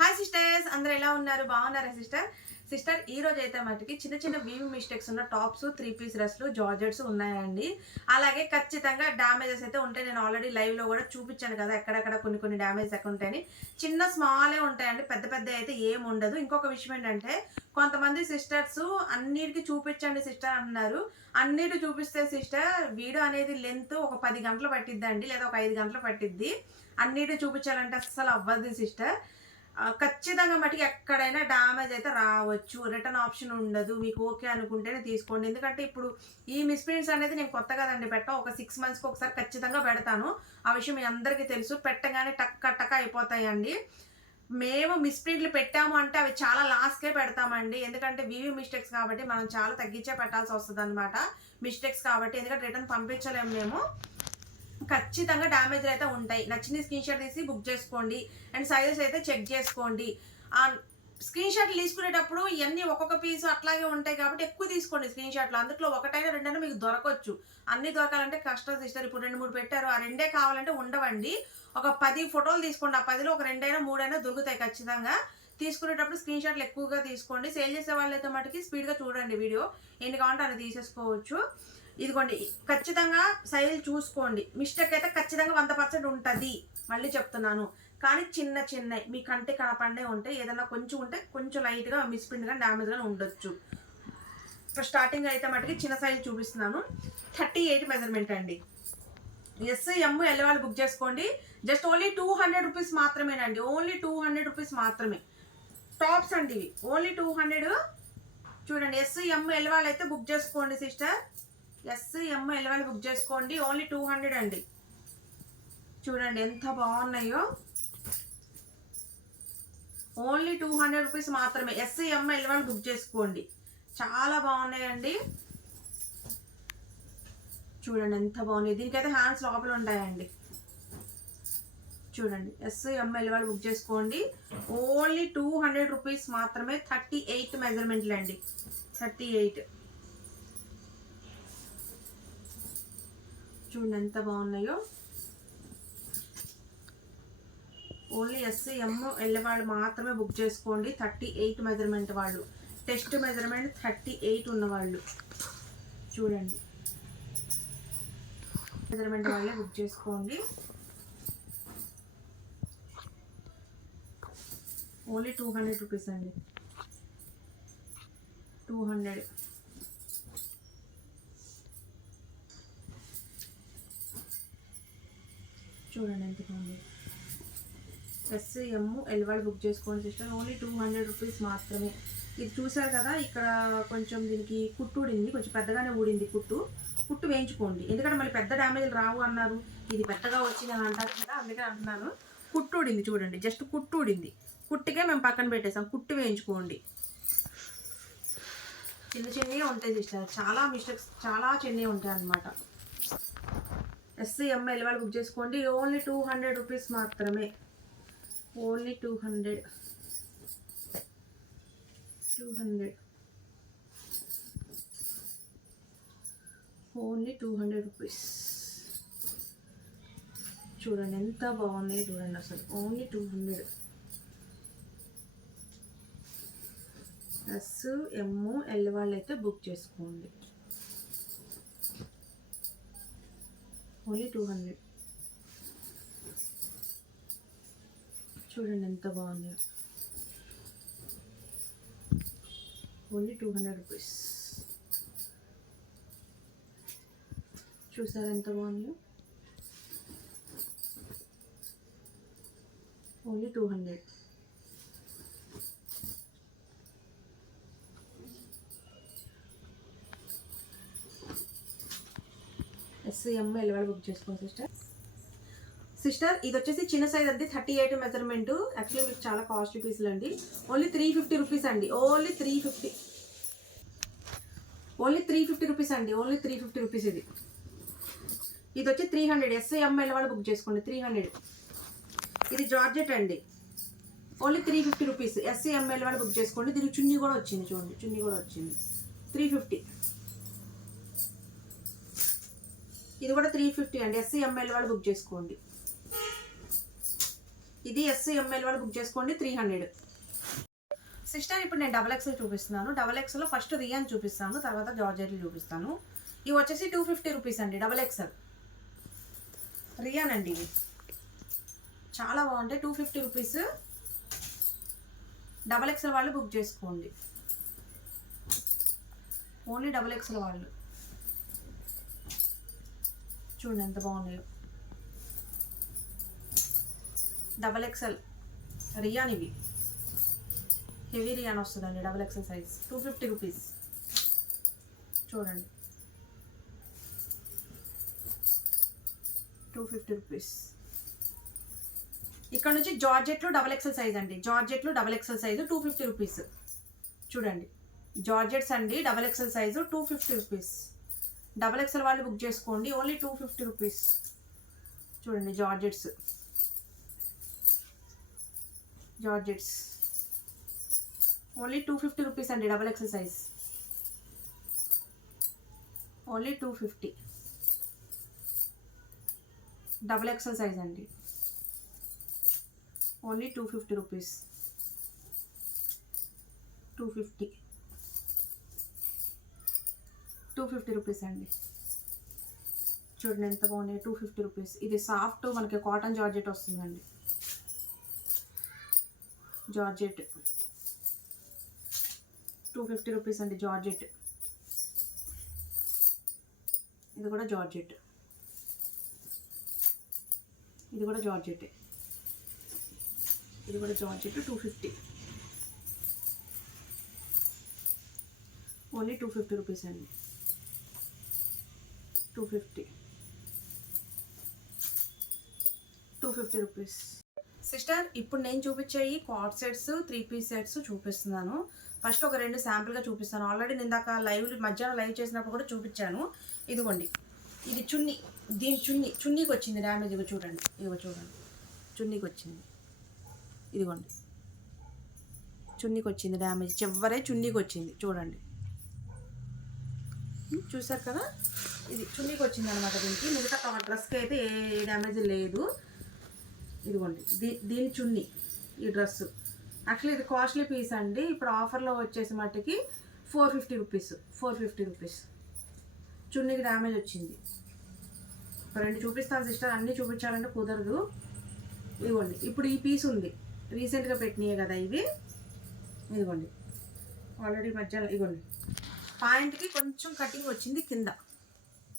Hi sisters అందరూ ఎలా ఉన్నారు? బాగున్నారా సిస్టర్ సిస్టర్ ఈ రోజు అయితే మటుకి చిన్న చిన్న వీవింగ్ మిస్టేక్స్ ఉన్న టాప్స్ త్రీ పీస్ డ్రెస్లు జార్జెట్స్ ఉన్నాయండి. అలాగే ఖచ్చితంగా డ్యామేజెస్ అయితే ఉంటాయి. నేను ఆల్రెడీ లైవ్లో కూడా చూపించాను కదా ఎక్కడెక్కడ కొన్ని కొన్ని డ్యామేజ్ ఎక్కడ ఉంటాయని. చిన్న స్మాలే ఉంటాయండి. పెద్ద పెద్ద అయితే ఏం ఉండదు. ఇంకొక విషయం ఏంటంటే కొంతమంది సిస్టర్స్ అన్నిటికీ చూపించండి సిస్టర్ అంటున్నారు. అన్నిటి చూపిస్తే సిస్టర్ వీడియో అనేది లెంత్ ఒక పది గంటలు పట్టిద్దండి లేదా ఒక ఐదు గంటలు పట్టిద్ది. అన్నిటి చూపించాలంటే అస్సలు అవ్వదు సిస్టర్ ఖచ్చితంగా మటుకు ఎక్కడైనా డ్యామేజ్ అయితే రావచ్చు. రిటర్న్ ఆప్షన్ ఉండదు. మీకు ఓకే అనుకుంటేనే తీసుకోండి. ఎందుకంటే ఇప్పుడు ఈ మిస్ప్రింట్స్ అనేది నేను కొత్త కదండి పెట్టా. ఒక సిక్స్ మంత్స్కి ఒకసారి ఖచ్చితంగా పెడతాను. ఆ విషయం మీ అందరికీ తెలుసు. పెట్టగానే టక్క టక్క అయిపోతాయండి. మేము మిస్ప్రింట్లు పెట్టాము అంటే అవి చాలా లాస్ట్కే పెడతామండి. ఎందుకంటే వివి మిస్టేక్స్ కాబట్టి మనం చాలా తగ్గించే పెట్టాల్సి వస్తుంది అనమాట మిస్టేక్స్ కాబట్టి. ఎందుకంటే రిటర్న్ పంపించలేము మేము. ఖచ్చితంగా డ్యామేజ్ అయితే ఉంటాయి. నచ్చిన స్క్రీన్ షాట్ తీసి బుక్ చేసుకోండి. అండ్ సైజెస్ అయితే చెక్ చేసుకోండి. ఆ స్క్రీన్ షాట్లు తీసుకునేటప్పుడు ఇవన్నీ ఒక్కొక్క పీస్ అట్లాగే ఉంటాయి కాబట్టి ఎక్కువ తీసుకోండి స్క్రీన్ షాట్లు. అందులో ఒకటైనా రెండైనా మీకు దొరకవచ్చు అన్ని దొరకాలంటే కష్టం సిస్టర్ ఇప్పుడు రెండు మూడు పెట్టారు. ఆ రెండే కావాలంటే ఉండవండి. ఒక పది ఫోటోలు తీసుకోండి. ఆ పదిలో ఒక రెండైనా మూడైనా దొరుకుతాయి ఖచ్చితంగా. తీసుకునేటప్పుడు స్క్రీన్ షాట్లు ఎక్కువగా తీసుకోండి. సేల్ చేసే వాళ్ళైతే మటుకి స్పీడ్గా చూడండి వీడియో. ఎన్ని కావాలంటే అది తీసేసుకోవచ్చు. ఇదిగోండి ఖచ్చితంగా సైజు చూసుకోండి. మిస్టేక్ అయితే ఖచ్చితంగా వంద పర్సెంట్ ఉంటుంది. మళ్ళీ చెప్తున్నాను. కానీ చిన్న చిన్న మీ కంటి కనపడే ఉంటే ఏదైనా కొంచెం ఉంటే కొంచెం లైట్గా మిస్పిండ్గా డ్యామేజ్గా ఉండొచ్చు. ఇప్పుడు స్టార్టింగ్ అయితే మటుకి చిన్న సైజు చూపిస్తున్నాను. థర్టీ ఎయిట్ మెజర్మెంట్ అండి. ఎస్ ఎమ్ ఎల్ వాళ్ళు బుక్ చేసుకోండి. Just only two hundred rupees మాత్రమేనండి. ఓన్లీ టూ హండ్రెడ్ రూపీస్ మాత్రమే. టాప్స్ అండి ఇవి. Only two hundred. చూడండి ఎస్ ఎమ్ ఎల్ వాళ్ళు అయితే బుక్ చేసుకోండి సిస్టర్. ఎస్ ఎమ్ బుక్ చేసుకోండి. ఓన్లీ టూ హండ్రెడ్ అండి. చూడండి ఎంత బాగున్నాయో. ఓన్లీ టూ హండ్రెడ్ రూపీస్ మాత్రమే. ఎస్ ఎమ్ బుక్ చేసుకోండి. చాలా బాగున్నాయండి. చూడండి ఎంత బాగున్నాయి. దీనికైతే హ్యాండ్స్ లోపల ఉంటాయండి. చూడండి. ఎస్ ఎంఎల్ వాళ్ళు బుక్ చేసుకోండి. ఓన్లీ టూ హండ్రెడ్ రూపీస్ మాత్రమే. థర్టీ ఎయిట్ మెజర్మెంట్లు అండి థర్టీ ఎయిట్ చూడండి ఎంత బాగున్నాయో. ఓన్లీ ఎస్సీ ఎమ్ ఎల్ వాళ్ళు మాత్రమే బుక్ చేసుకోండి. థర్టీ ఎయిట్ మెజర్మెంట్ వాళ్ళు. టెస్ట్ మెజర్మెంట్ థర్టీ ఎయిట్ ఉన్నవాళ్ళు. చూడండి. మెజర్మెంట్ వాళ్ళే బుక్ చేసుకోండి. ఓన్లీ టూ హండ్రెడ్ రూపీస్ అండి. Two hundred. చూడండి ఎంత బాగుంది. ఎస్ ఎమ్ ఎల్ బుక్ చేసుకోండి sister only two hundred rupees మాత్రమే. ఇది చూసారు కదా ఇక్కడ కొంచెం దీనికి కుట్టు ఊడింది కొంచెం పెద్దగానే ఊడింది కుట్టు. కుట్టు వేయించుకోండి. ఎందుకంటే మళ్ళీ పెద్ద డ్యామేజ్ రావు అన్నారు. ఇది పెద్దగా వచ్చింది అని అంటారు కదా అందుకే అంటున్నాను. కుట్టు ఊడింది చూడండి జస్ట్ కుట్టు ఊడింది. కుట్టుకే మేము పక్కన పెట్టేసాం. కుట్టు వేయించుకోండి. చిన్న చిన్నవి ఉంటాయి సిస్టర్. చాలా మిస్టేక్స్ చాలా చిన్నవి ఉంటాయి అన్నమాట. ఎస్సీ ఎంఎల్ వాళ్ళు బుక్ చేసుకోండి. ఓన్లీ టూ హండ్రెడ్ రూపీస్ మాత్రమే. Only two hundred two hundred only two hundred rupees చూడండి ఎంత బాగుంది చూడండి అసలు. Only two hundred S M L వాళ్ళు అయితే బుక్ చేసుకోండి. Only two hundred. చూడండి ఎంత బాగుంది. Only two hundred rupees. చూసారా ఎంత బాగుందో? Only two hundred. S M ఎల్వాడు book చేసుకోండి సిస్టర్ సిస్టర్ ఇది వచ్చేసి చిన్న సైజ్ అండి థర్టీ ఎయిట్ మెజర్మెంట్ యాక్చువల్లీ మీకు చాలా కాస్ట్లీ పీసులు అండి. ఓన్లీ త్రీ ఫిఫ్టీ రూపీస్ అండి. Only three fifty only three fifty rupees అండి. ఓన్లీ త్రీ ఫిఫ్టీ రూపీస్ ఇది. ఇది వచ్చి three hundred S M L వాళ్ళు బుక్ చేసుకోండి త్రీ హండ్రెడ్ ఇది జార్జెట్ అండి. Only three fifty rupees S M L వాళ్ళు బుక్ చేసుకోండి. దీనికి చున్నీ కూడా వచ్చింది చూడండి చున్నీ కూడా వచ్చింది. త్రీ ఫిఫ్టీ ఇది కూడా త్రీ ఫిఫ్టీ అండి. ఎస్సీఎంఎల్ వాళ్ళు బుక్ చేసుకోండి. ఇది ఎస్సీ ఎంఎల్ వాళ్ళు బుక్ చేసుకోండి త్రీ హండ్రెడ్ సిస్టర్ ఇప్పుడు నేను డబల్ ఎక్స్ఎల్ చూపిస్తున్నాను. డబల్ ఎక్స్ఎల్లో ఫస్ట్ రియాన్ చూపిస్తాను తర్వాత జార్జెట్లు చూపిస్తాను. ఇవి వచ్చేసి టూ ఫిఫ్టీ రూపీస్ అండి డబల్ ఎక్స్ఎల్ రియాన్ అండి ఇవి. చాలా బాగుంటాయి. Two fifty rupees double XL వాళ్ళు బుక్ చేసుకోండి. ఓన్లీ డబల్ ఎక్స్ఎల్ వాళ్ళు. చూడండి ఎంత బాగున్నాయో. డబల్ ఎక్స్ఎల్ రియాన్ ఇవి. హెవీ రియాన్ వస్తుందండి double XL size two fifty rupees చూడండి. టూ ఫిఫ్టీ రూపీస్ ఇక్కడ నుంచి జార్జెట్లు డబల్ ఎక్స్ఎల్ సైజ్ అండి. జార్జెట్లు double XL size two fifty rupees చూడండి. జార్జెట్స్ అండి double XL size two fifty rupees double XL వాళ్ళు బుక్ చేసుకోండి. Only two fifty rupees. చూడండి georgettes. Georgettes. Only two fifty rupees అండి double XL size. Only two fifty. Double XL size అండి. Only two fifty rupees. Two fifty. Two fifty rupees అండి. చూడండి ఎంత బాగున్నాయి two fifty rupees ఇది soft మనకి cotton georgette వస్తుందండి. జార్జెట్. టూ ఫిఫ్టీ రూపీస్ అండి జార్జెట్. ఇది కూడా జార్జెట్. ఇది కూడా జార్జెట్. ఇది కూడా georgette two fifty only two fifty rupees అండి. Two fifty two fifty rupees sister ఇప్పుడు నేను చూపించే ఈ coord sets three piece sets చూపిస్తున్నాను. ఫస్ట్ ఒక రెండు శాంపుల్గా చూపిస్తాను. ఆల్రెడీ నేను దాకా లైవ్ మధ్యాహ్నం లైవ్ చేసినప్పుడు కూడా చూపించాను. ఇదిగోండి. ఇది చున్నీ. దీని చున్నీ. చున్నీకి వచ్చింది డ్యామేజ్ ఇవి చూడండి. ఇవి చూడండి. చున్నీకి వచ్చింది. ఇదిగోండి. చున్నీకి వచ్చింది డ్యామేజ్ చివరే చున్నీకి వచ్చింది. చూడండి. చూసారు కదా? ఇది చున్నీకి వచ్చింది అనమాట దీనికి. మిగతా కవర్ డ్రెస్కి అయితే ఏ డ్యామేజ్ లేదు. ఇదిగోండి దీ దీని చున్నీ ఈ డ్రెస్. యాక్చువల్లీ ఇది కాస్ట్లీ పీస్ అండి. ఇప్పుడు ఆఫర్లో వచ్చేసి మట్టుకి four fifty rupees four fifty rupees. చున్నీకి damage వచ్చింది. రెండు చూపిస్తాను సిస్టర్ అన్నీ చూపించాలంటే కుదరదు. ఇదిగోండి ఇప్పుడు ఈ పీస్ ఉంది. రీసెంట్గా పెట్టినాయి కదా ఇవి. ఇదిగోండి ఆల్రెడీ మధ్యాహ్నం ఇదిగోండి. పాయింట్కి కొంచెం కటింగ్ వచ్చింది కింద.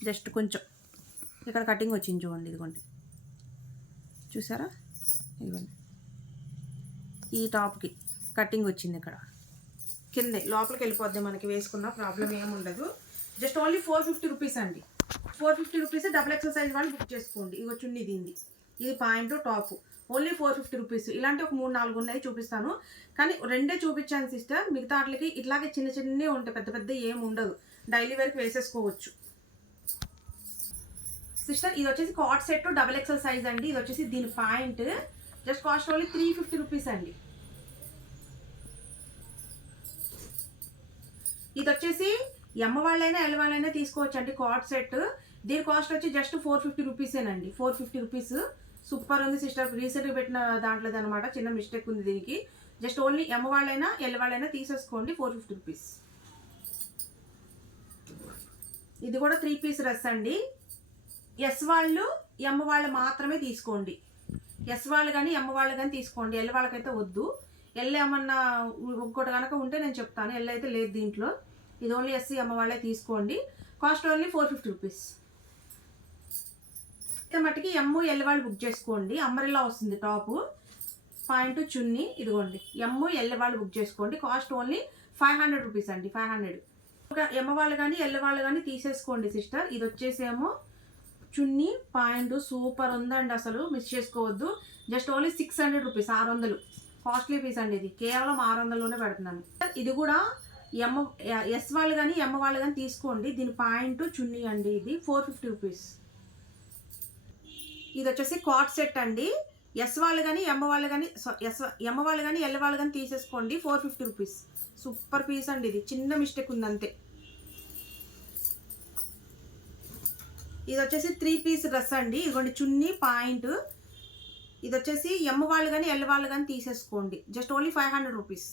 జస్ట్ కొంచెం. ఇక్కడ కటింగ్ వచ్చింది చూడండి ఇదిగోండి. చూసారా? ఇదిగోండి. ఈ టాప్కి కటింగ్ వచ్చింది ఇక్కడ. కిందే లోపలికి వెళ్ళిపోద్ది మనకి వేసుకున్న ప్రాబ్లం ఏమి ఉండదు. Just only four fifty rupees అండి. Four fifty rupees double XL size వాళ్ళు బుక్ చేసుకోండి. ఇవి చున్నీ ఇది point top. Only four fifty rupees. ఇలాంటి ఒక మూడు నాలుగు ఉన్నాయి చూపిస్తాను. కానీ రెండే చూపించాను సిస్టర్. మిగతా వాటికి ఇట్లాగే చిన్న చిన్నవి ఉంటాయి. పెద్ద పెద్ద ఏం ఉండదు. డైలీ వేర్కి వేసేసుకోవచ్చు. సిస్టర్ ఇది వచ్చేసి coord set double XL size అండి. ఇది వచ్చేసి దీని point. Just cost only three fifty rupees అండి. ఇది వచ్చేసి ఎమ్మ వాళ్ళైనా ఎల్ వాళ్ళైనా తీసుకోవచ్చు అండి కాట్ సెట్. దీని కాస్ట్ వచ్చి just four fifty రూపీసేనండి. Four fifty rupees. Super ఉంది సిస్టర్. రీసెంట్గా పెట్టిన దాంట్లో అనమాట చిన్న మిస్టేక్ ఉంది దీనికి. జస్ట్ ఓన్లీ ఎమ్మ వాళ్ళైనా ఎల్ వాళ్ళైనా తీసేసుకోండి ఫోర్ ఫిఫ్టీ రూపీస్ ఇది కూడా త్రీ పీస్ డ్రెస్ అండి. ఎస్ వాళ్ళు ఎమ్మ వాళ్ళు మాత్రమే తీసుకోండి. ఎస్ వాళ్ళు కానీ ఎమ్మ వాళ్ళు కానీ తీసుకోండి. ఎల్ వాళ్ళకైతే వద్దు. ఎల్ ఏమన్నా ఇంకోటి కనుక ఉంటే నేను చెప్తాను. ఎల్ అయితే లేదు దీంట్లో. ఇది ఓన్లీ ఎస్సీ అమ్మ వాళ్ళే తీసుకోండి. Cost only four fifty rupees అయితే మటుకి ఎమ్ ఎల్ వాళ్ళు బుక్ చేసుకోండి. అంబరిలా వస్తుంది టాపు పాయింట్ చున్నీ ఇదిగోండి. ఎమ్ ఎల్ వాళ్ళు బుక్ చేసుకోండి. Cost only five hundred rupees అండి ఫైవ్ హండ్రెడ్ ఎమ్మ వాళ్ళు కానీ ఎల్ వాళ్ళు కానీ తీసేసుకోండి సిస్టర్ ఇది వచ్చేసేమో చున్నీ పాయింట్ సూపర్ ఉందండి అసలు. మిస్ చేసుకోవద్దు. Just only six hundred rupees ఆరు వందలు. కాస్ట్లీ పీస్ అండి ఇది. కేవలం ఆరు వందల్లోనే పెడుతున్నాను. ఇది కూడా ఎమ్మ ఎస్ వాళ్ళు కానీ ఎమ్మ వాళ్ళు కానీ తీసుకోండి. దీని పాయింట్ చున్నీ అండి ఇది ఫోర్ ఫిఫ్టీ రూపీస్ ఇది వచ్చేసి కాట్ సెట్ అండి. ఎస్ వాళ్ళు కానీ ఎమ్మ వాళ్ళు కానీ ఎస్ ఎమ్మ వాళ్ళు కానీ ఎల్ వాళ్ళు కానీ తీసేసుకోండి. Four fifty rupees super piece అండి ఇది. చిన్న మిస్టేక్ ఉంది అంతే ఇది వచ్చేసి త్రీ పీస్ డ్రెస్ అండి. ఇదిగోండి చున్నీ పాయింట్. ఇది వచ్చేసి ఎమ్మ వాళ్ళు కానీ ఎల్ వాళ్ళు కానీ తీసేసుకోండి. Just only five hundred rupees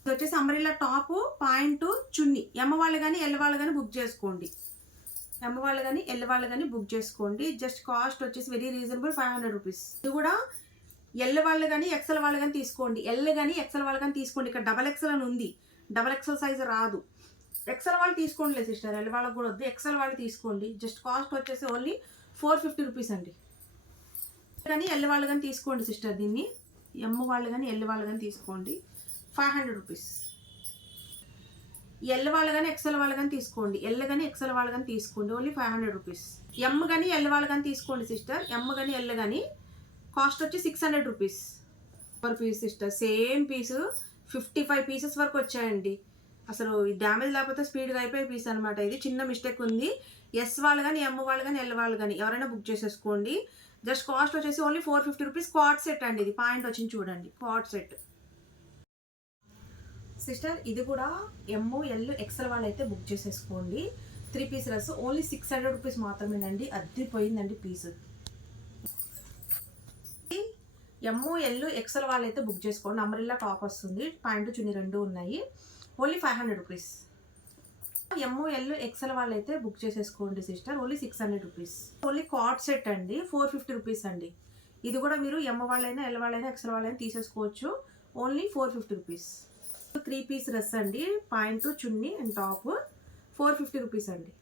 ఇది వచ్చేసి అంబ్రిల్లా టాపు పాయింట్ చున్నీ. ఎమ్మ వాళ్ళు కానీ ఎల్ వాళ్ళు కానీ బుక్ చేసుకోండి. ఎమ్మ వాళ్ళు కానీ ఎల్ వాళ్ళు కానీ బుక్ చేసుకోండి. జస్ట్ కాస్ట్ వచ్చేసి very reasonable five hundred rupees ఇది కూడా ఎల్ వాళ్ళు కానీ ఎక్సెల్ వాళ్ళు కానీ తీసుకోండి. ఎల్ కానీ ఎక్సెల్ వాళ్ళు కానీ తీసుకోండి. ఇక్కడ డబల్ ఎక్సెల్ అని ఉంది. డబల్ ఎక్సెల్ సైజ్ రాదు. ఎక్సెల్ వాళ్ళు తీసుకోండి సిస్టర్ ఎల్ వాళ్ళకి కూడా వద్దు. ఎక్సెల్ వాళ్ళు తీసుకోండి. జస్ట్ కాస్ట్ వచ్చేసి ఓన్లీ ఫోర్ ఫిఫ్టీ రూపీస్ అండి. కానీ ఎల్ వాళ్ళు కానీ తీసుకోండి సిస్టర్ దీన్ని. ఎమ్ వాళ్ళు కానీ ఎల్ వాళ్ళు కానీ తీసుకోండి. ఫైవ్ హండ్రెడ్ రూపీస్ ఎల్ వాళ్ళు కానీ ఎక్సెల్ వాళ్ళు కానీ తీసుకోండి. ఎల్ కానీ ఎక్సెల్ వాళ్ళు కానీ తీసుకోండి. Only five hundred rupees M కానీ ఎల్ వాళ్ళు కానీ తీసుకోండి సిస్టర్ ఎమ్ కానీ ఎల్ కానీ కాస్ట్ వచ్చి six hundred rupees per piece sister same piece fifty five pieces వరకు వచ్చాయండి. అసలు డ్యామేజ్ లేకపోతే స్పీడ్గా అయిపోయే పీస్ అనమాట ఇది. చిన్న మిస్టేక్ ఉంది. ఎస్ వాళ్ళు కానీ ఎమ్ వాళ్ళు కానీ ఎల్ వాళ్ళు కానీ ఎవరైనా బుక్ చేసేసుకోండి. జస్ట్ కాస్ట్ వచ్చేసి only four fifty rupees coord set అండి ఇది. పాయింట్ వచ్చింది చూడండి. క్వాడ్ సెట్ సిస్టర్ ఇది కూడా ఎమ్ఓ ఎల్ ఎక్సెల్ వాళ్ళు అయితే బుక్ చేసేసుకోండి. Three piece dress only six hundred rupees మాత్రమేనండి. అద్దిపోయిందండి పీస్ ఎమ్ఓ ఎల్ ఎక్సెల్ వాళ్ళు అయితే బుక్ చేసుకోండి. అంబ్రిల్లా టాప్ వస్తుంది. పాయింట్ చున్ని రెండు ఉన్నాయి. Only five hundred rupees M L XL వాళ్ళు అయితే బుక్ చేసేసుకోండి sister. Only six hundred rupees only coord set అండి. ఫోర్ ఫిఫ్టీ రూపీస్ అండి. ఇది కూడా మీరు ఎమ్ వాళ్ళైనా ఎల్ వాళ్ళైనా ఎక్సెల్ వాళ్ళైనా తీసేసుకోవచ్చు. Only four fifty rupees three piece dress అండి. Point chunni and top. Four fifty rupees అండి.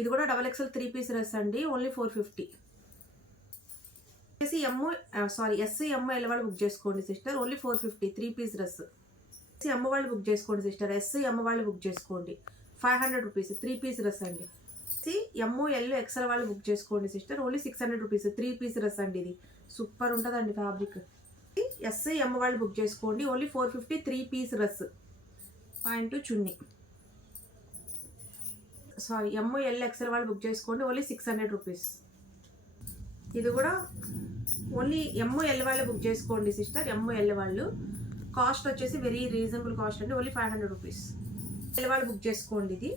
ఇది కూడా double XL three piece dress అండి. Only four fifty. వచ్చేసి M sorry S M L వాళ్ళు బుక్ చేసుకోండి sister. Only four fifty three piece dress S M వాళ్ళు book చేసుకోండి sister. SC M వాళ్ళు బుక్ చేసుకోండి. Five hundred rupees three piece dress అండి. C M L XL వాళ్ళు book చేసుకోండి sister. Only six hundred rupees three piece dress అండి ఇది. Super ఉంటుందండి ఫ్యాబ్రిక్. ఎస్ఐ ఎమ్ వాళ్ళు బుక్ చేసుకోండి. Only four fifty three piece dress point chunni sorry M L XL వాళ్ళు book చేసుకోండి. ఓన్లీ సిక్స్ హండ్రెడ్ రూపీస్ ఇది కూడా ఓన్లీ ఎమ్ఓ ఎల్ వాళ్ళు బుక్ చేసుకోండి సిస్టర్ ఎమ్ఓ ఎల్ వాళ్ళు. కాస్ట్ వచ్చేసి వెరీ రీజనబుల్ కాస్ట్ అండి. Only five hundred rupees L వాళ్ళు బుక్ చేసుకోండి ఇది.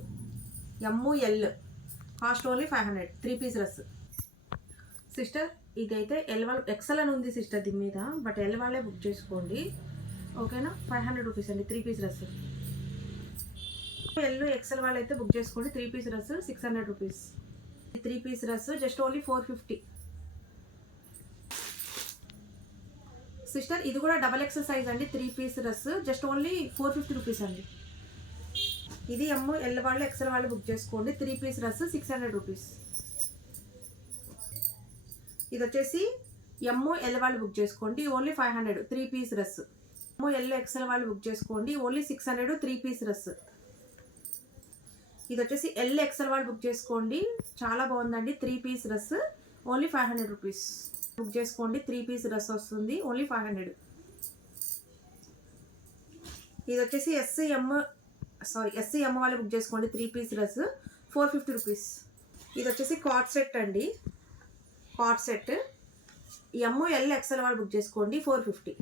M L cost only five hundred three piece dress sister ఇదైతే ఎల్వాల్ వాళ్ళ ఎక్సెల్ అని ఉంది సిస్టర్ దీని మీద బట్ ఎల్వాలే బుక్ చేసుకోండి. ఓకేనా? ఫైవ్ హండ్రెడ్ రూపీస్ అండి three piece dress. L XL వాళ్ళు అయితే బుక్ చేసుకోండి three piece dress six hundred rupees. Three piece dress just only four fifty. Sister ఇది కూడా డబల్ ఎక్సెల్ సైజ్ అండి three piece dress just only four fifty rupees అండి. ఇది M L వాళ్ళు XL వాళ్ళు బుక్ చేసుకోండి three piece dress six hundred rupees. ఇది వచ్చేసి ఎమ్ఓ ఎల్ వాళ్ళు బుక్ చేసుకోండి. Only five hundred three piece dress M L XL వాళ్ళు బుక్ చేసుకోండి. Only six hundred three piece dress ఇది వచ్చేసి ఎల్ ఎక్స్ఎల్ వాళ్ళు బుక్ చేసుకోండి. చాలా బాగుందండి. Three piece dress only five hundred rupees book చేసుకోండి. త్రీ పీస్ డ్రెస్ వస్తుంది. ఓన్లీ ఫైవ్ హండ్రెడ్ ఇది వచ్చేసి ఎస్సీ సారీ ఎస్సీ ఎమ్ వాళ్ళు బుక్ చేసుకోండి. Three piece dress four fifty rupees ఇది వచ్చేసి కార్డ్ సెట్ అండి. Coord set. M L XL వాళ్ళు బుక్ చేసుకోండి four fifty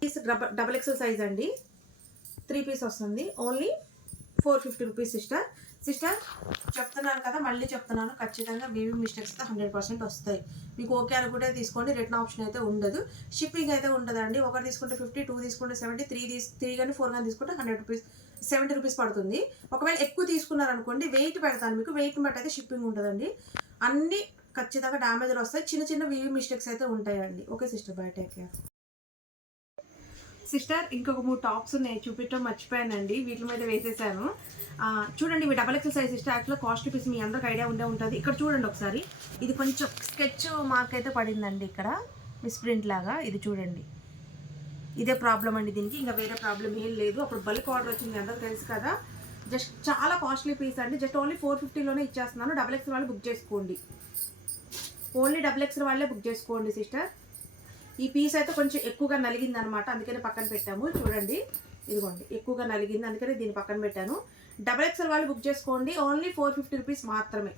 piece double XL size అండి. త్రీ పీస్ వస్తుంది. Only four fifty rupees sister sister చెప్తున్నాను కదా మళ్ళీ చెప్తున్నాను. ఖచ్చితంగా బేబీ మిస్టేక్స్ అయితే హండ్రెడ్ పర్సెంట్ వస్తాయి. మీకు ఓకే అనుకుంటే తీసుకోండి. రిటర్న్ ఆప్షన్ అయితే ఉండదు. షిప్పింగ్ అయితే ఉండదండి. ఒకటి తీసుకుంటే ఫిఫ్టీ టూ తీసుకుంటే సెవెంటీ త్రీ తీసు త్రీ కానీ ఫోర్ కానీ తీసుకుంటే హండ్రెడ్ రూపీస్ సెవెంటీ రూపీస్ పడుతుంది. ఒకవేళ ఎక్కువ తీసుకున్నారనుకోండి వెయిట్ పెడతాను మీకు. వెయిట్ బట్టి అయితే షిప్పింగ్ ఉంటుందండి. అన్ని ఖచ్చితంగా డ్యామేజ్లు వస్తాయి. చిన్న చిన్న వీవి మిస్టేక్స్ అయితే ఉంటాయండి. Okay sister bye take care sister ఇంకొక మూడు టాప్స్ ఉన్నాయి. చూపించడం మర్చిపోయానండి. వీటి మీద వేసేసాను. చూడండి ఇవి డబల్ ఎక్సెల్ సైజ్ సిస్టర్ యాక్చువల్గా కాస్ట్ పీస్ మీ అందరికి ఐడియా ఉండే ఉంటుంది. ఇక్కడ చూడండి ఒకసారి. ఇది కొంచెం స్కెచ్ మార్క్ అయితే పడిందండి ఇక్కడ. మిస్ ప్రింట్ లాగా. ఇది చూడండి. ఇదే ప్రాబ్లం అండి దీనికి. ఇంకా వేరే ప్రాబ్లం ఏం లేదు. అప్పుడు బల్క్ ఆర్డర్ వచ్చింది. అందరికి తెలుసు కదా. జస్ట్ చాలా కాస్ట్లీ పీస్ అండి. జస్ట్ ఓన్లీ ఫోర్ ఫిఫ్టీలోనే ఇచ్చేస్తున్నాను. డబల్ ఎక్స్ వాళ్ళు బుక్ చేసుకోండి. ఓన్లీ డబుల్ ఎక్స్ వాళ్ళే బుక్ చేసుకోండి సిస్టర్ ఈ పీస్ అయితే కొంచెం ఎక్కువగా నలిగింది అనమాట అందుకనే పక్కన పెట్టాము. చూడండి. ఇదిగోండి. ఎక్కువగా నలిగింది. అందుకనే దీన్ని పక్కన పెట్టాను. డబల్ ఎక్స్ఎల్ వాళ్ళు బుక్ చేసుకోండి. ఓన్లీ ఫోర్ ఫిఫ్టీ రూపీస్ మాత్రమే.